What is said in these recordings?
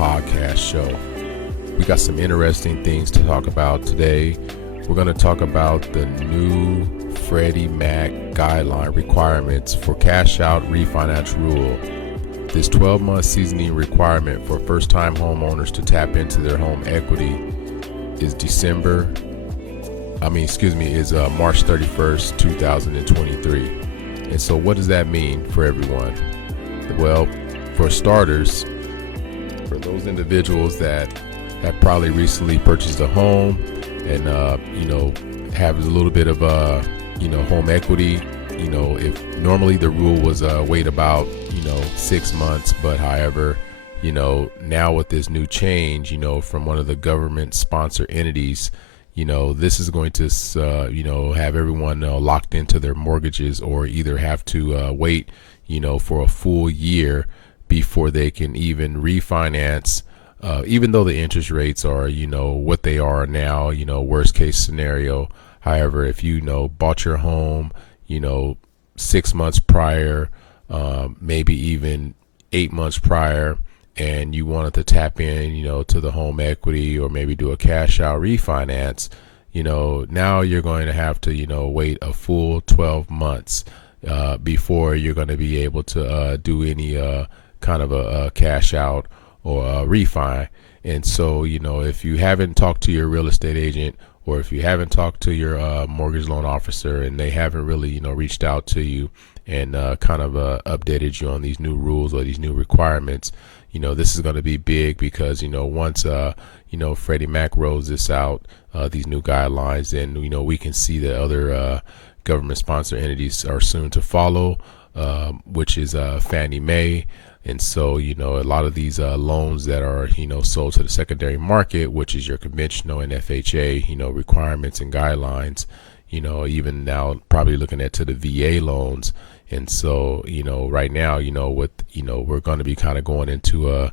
podcast show. We got some interesting things to talk about today. We're going to talk about the new Freddie Mac guideline requirements for Cash-Out Refinance Rule. This 12-month seasoning requirement for first-time homeowners to tap into their home equity is March 31st, 2023. And so what does that mean for everyone? Well, for starters, for those individuals that have probably recently purchased a home and, have a little bit of, home equity, if normally the rule was wait about, 6 months, but however, now with this new change, from one of the government sponsor entities, this is going to, have everyone locked into their mortgages or either have to wait, for a full year before they can even refinance, even though the interest rates are, what they are now, worst case scenario. However, if bought your home, 6 months prior, maybe even 8 months prior, and you wanted to tap in, to the home equity or maybe do a cash out refinance, now you're going to have to, wait a full 12 months before you're going to be able to do any kind of a cash out or a refi. And so, if you haven't talked to your real estate agent or if you haven't talked to your mortgage loan officer and they haven't really, reached out to you and kind of updated you on these new rules or these new requirements, this is going to be big because, once, Freddie Mac rolls this out, these new guidelines, and, we can see that other government sponsor entities are soon to follow, which is Fannie Mae. And so, a lot of these loans that are, sold to the secondary market, which is your conventional and FHA, requirements and guidelines, even now probably looking at to the VA loans. And so, right now, we're going to be kind of going into a,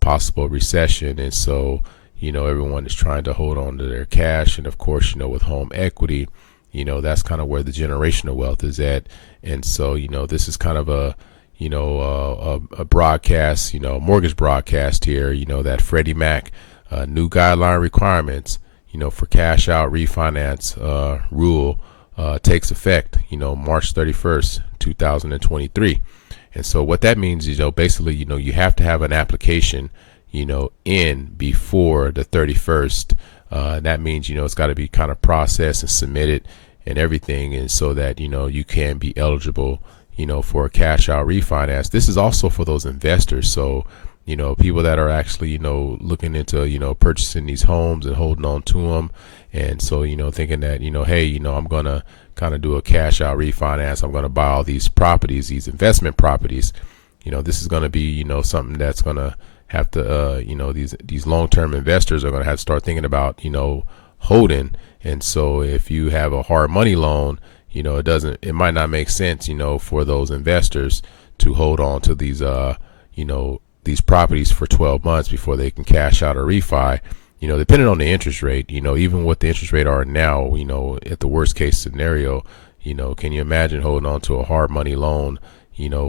possible recession. And so, everyone is trying to hold on to their cash. And of course, with home equity, that's kind of where the generational wealth is at. And so, this is kind of a broadcast, mortgage broadcast here, that Freddie Mac new guideline requirements, for cash out refinance rule takes effect, March 31st, 2023. And so what that means is, basically, you have to have an application, in before the 31st. That means, it's got to be kind of processed and submitted and everything. And so that, you can be eligible, for a cash out refinance. This is also for those investors. So, people that are actually, looking into, purchasing these homes and holding on to them. And so, thinking that, hey, I'm going to kind of do a cash out refinance. I'm going to buy all these properties, these investment properties. This is going to be, something that's going to have to, these long-term investors are going to have to start thinking about, holding. And so if you have a hard money loan, it might not make sense, for those investors to hold on to these, these properties for 12 months before they can cash out or refi, depending on the interest rate, even what the interest rate are now, at the worst case scenario, can you imagine holding on to a hard money loan,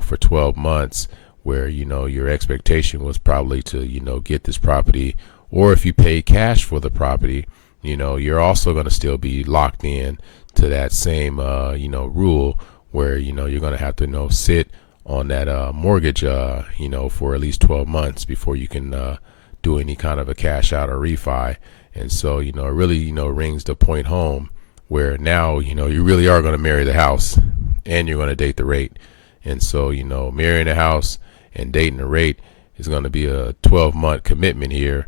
for 12 months where, your expectation was probably to, get this property, or if you pay cash for the property, you're also going to still be locked in to that same, rule where, you're going to have to, sit on that mortgage, for at least 12 months before you can do any kind of a cash out or refi. And so, it really, rings the point home where now, you really are going to marry the house and you're going to date the rate. And so, marrying the house and dating the rate is going to be a 12-month commitment here,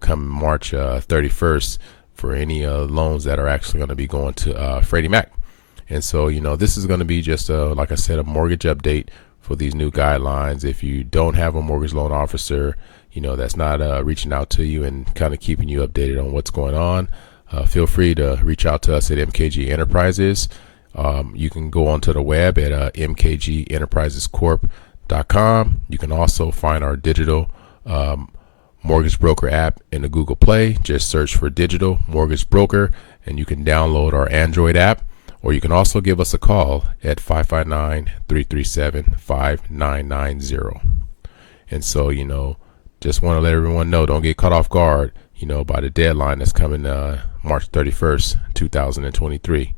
come March 31st. For any loans that are actually going to be going to Freddie Mac. And so, this is going to be just, like I said, a mortgage update for these new guidelines. If you don't have a mortgage loan officer, that's not reaching out to you and kind of keeping you updated on what's going on, feel free to reach out to us at MKG Enterprises. You can go onto the web at mkgenterprisescorp.com. You can also find our digital mortgage broker app in the Google Play. Just search for digital mortgage broker and you can download our Android app, or you can also give us a call at 559-337-5990. And so, just want to let everyone know, don't get caught off guard, by the deadline that's coming March 31st, 2023.